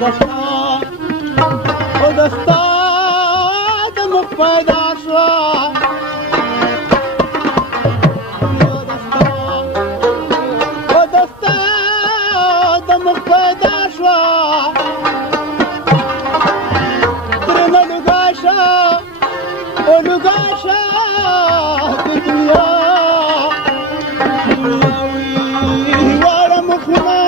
دستا د مخ پیدا شوه دستا د مخ پیدا شوه ترنه لوګا شه لوګا شه د دنیا دنیاوي واړه مخونه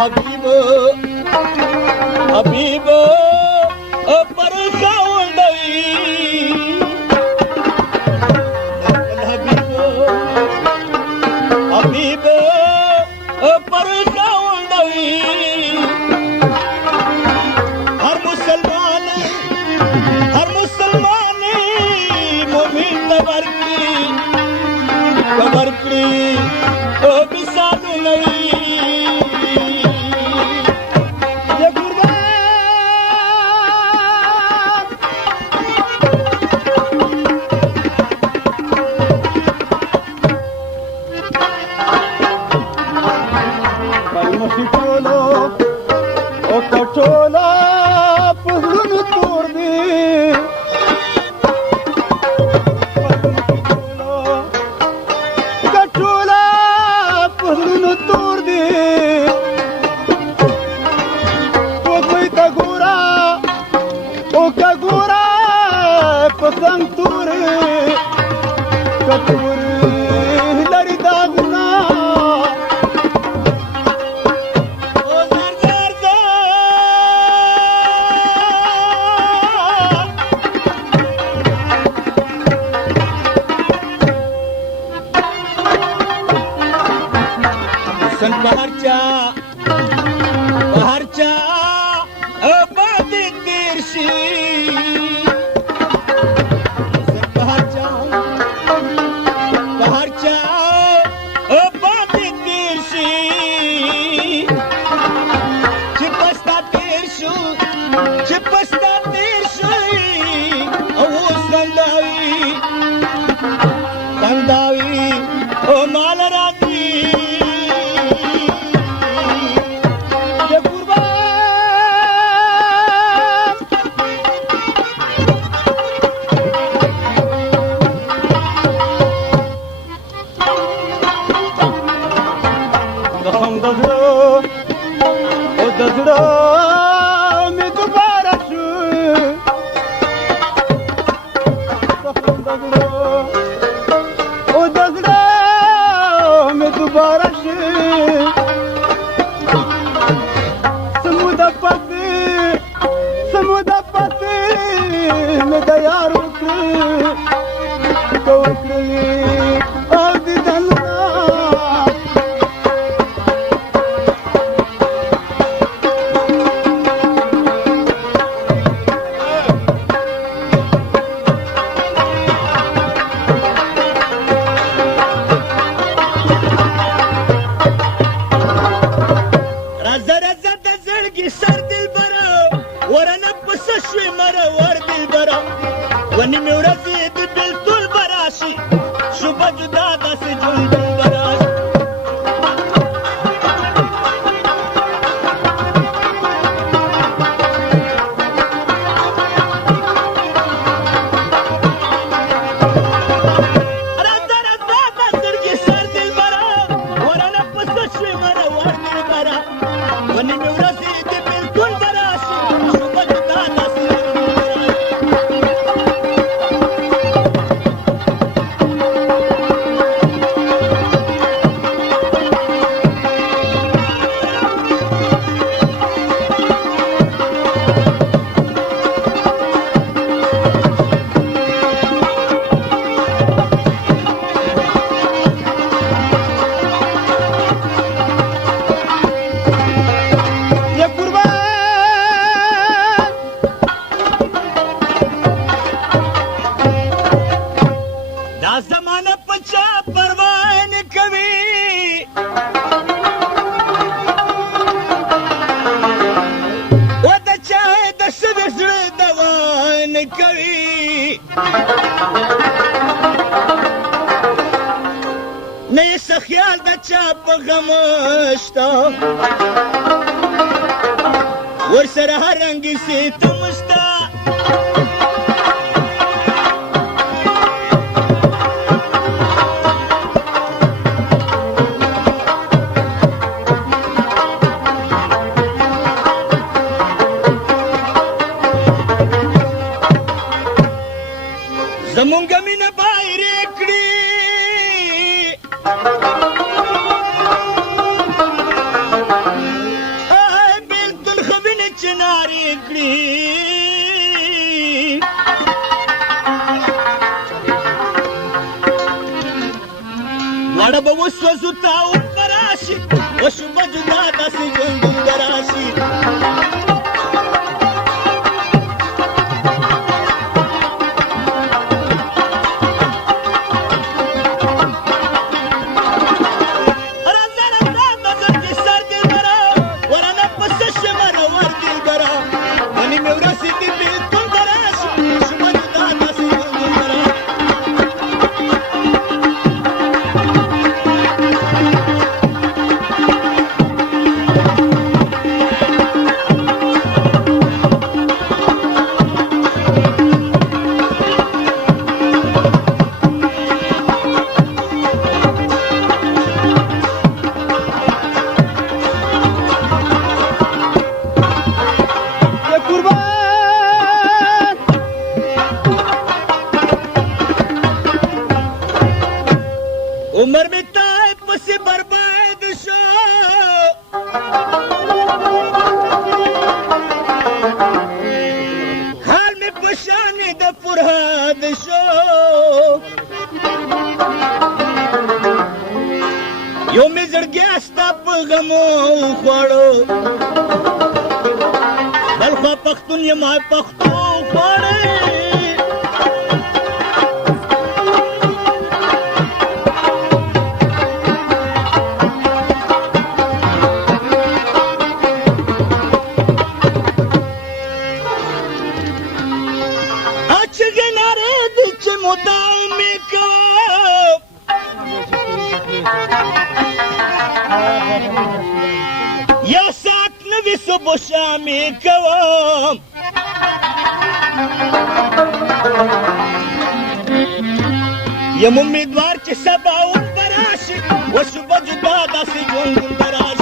حبیب حبیب پر خاوندوي حبیب حبیب پر خاوندوي هر مسلمان مومن خبر کړی او مثالو نوي ټوله په زړونو تور دي ټوله په زړونو تور دي سپوږمۍ ته ګوره او که ګوره په څنګ تورې که تورې لري داغونه بهر چا باندې تیر شي بهر چا باندې تیر شي چې پستا تیر شو او خنداوي او مال راځي د زړه مې دوباره شو د زړه مې دوباره شو سموده پسې مې د یار وکړې او دیدنونه ونی مې ورځې د بلتون براشي شوبه جدا داسې ژوند براشي راځه د سترګې سر دلبره ورنه پسه شوې مره ور دلبره ونی مې ورځې د بلتون براشي شوبه جدا داسې زمانه پچا پروا نه کوي نه څه خیال د چا په غم شته ورسره هر رنګ ستم شته زمونږ مینه بایر کړي بلکل خبینه چنارې کړي دواړه به وسوځو تاوان به راشي وشو به جدا داسې ژوندون به راشي عمر میں تائے پس برباد شو حال میں پشانے دا فرہاد شو یو میں زڑ گیا ستا پا غمو خوڑو بلخوا پختون یما پختو خوڑے یو ساعت نوی صبح شامی کوم یم امیدوار چې سبا اون براشي وشو به جدا داسې ژوندون براشي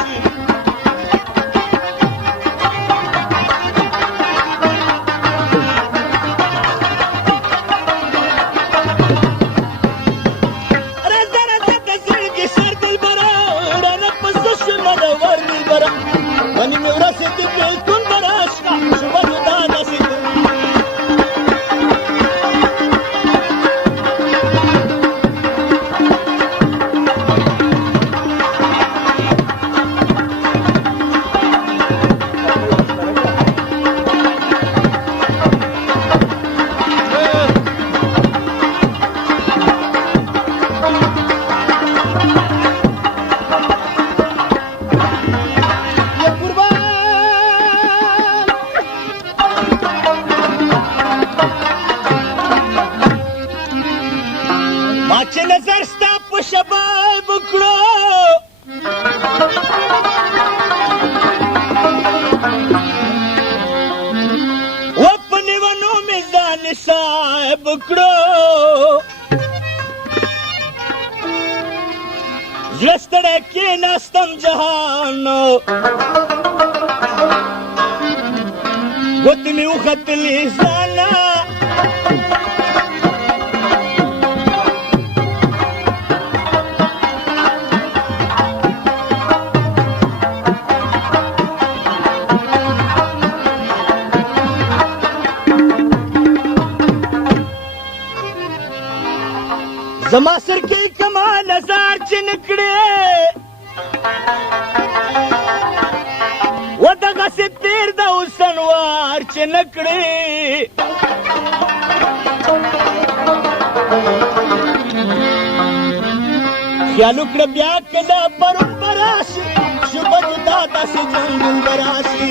چې نظر ستا په شباب کړو و په نیونو مې ځان صاحب کړو زړه ستړی کېناستم جهان ګوتې مې وختلې ځانه زما سر کې کمال هزار چې نکړې و دغسې تېر د اوسنوار چې نکړې خیال وکړه بیا که د پرون به راشي شوبه جدا داسې ژوندون به راشي